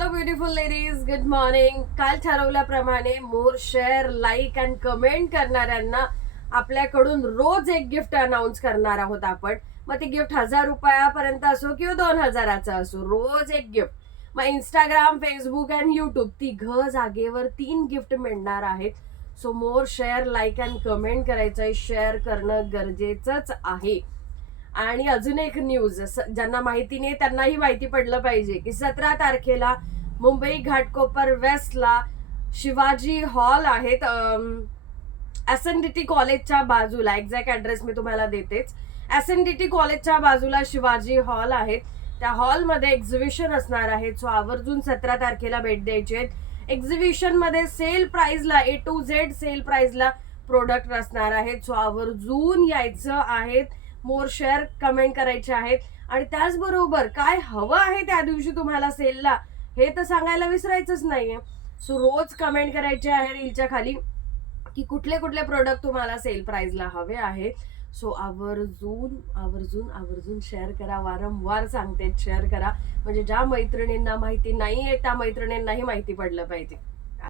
Hello beautiful ladies, good morning. काल ठरवल्याप्रमाणे मोर share, like and comment करणाऱ्यांना आपल्याकडून रोज एक गिफ्ट अनाऊन्स करणार आहोत आपण. मग ते गिफ्ट 1000 रुपयापर्यंत असो किंवा 2000चं असो, रोज एक गिफ्ट. मग इंस्टाग्राम, फेसबुक अँड युट्यूब तिघ जागेवर 3 गिफ्ट मिळणार आहेत. So more share, like and comment करायचंय. शेअर करणं गरजेचंच आहे. आणि अजून एक न्यूज, ज्यांना माहिती नाही त्यांनाही माहिती पडलं पाहिजे की 17 तारखेला मुंबई घाटकोपर वेस्टला शिवाजी हॉल आहेत. एसएनडीटी कॉलेजच्या बाजूला, एक्झॅक्ट ऍड्रेस मी तुम्हाला देतेच. एसएनडीटी कॉलेजच्या बाजूला शिवाजी हॉल आहेत. त्या हॉलमध्ये एक्झिबिशन असणार आहे. सो आवर्जून 17 तारखेला भेट द्यायची आहे. एक्झिबिशन मध्ये सेल प्राइसला, A to Z सेल प्राइसला प्रोडक्ट असणार आहेत. सो आवर्जून यायचं आहे. मोर शेअर कमेंट करायचे आहेत. आणि त्याचबरोबर काय हवं आहे त्या दिवशी तुम्हाला सेलला हे तर सांगायला विसरायचंच नाहीये. सो रोज कमेंट करायचे आहे रीलच्या खाली की कुठले कुठले प्रोडक्ट तुम्हाला सेल प्राइसला हवे आहेत. सो आवर्जून आवर्जून आवर्जून शेअर करा. वारंवार सांगते, शेअर करा, म्हणजे ज्या मैत्रिणींना माहिती नाहीये त्या मैत्रिणींनाही माहिती पडलं पाहिजे.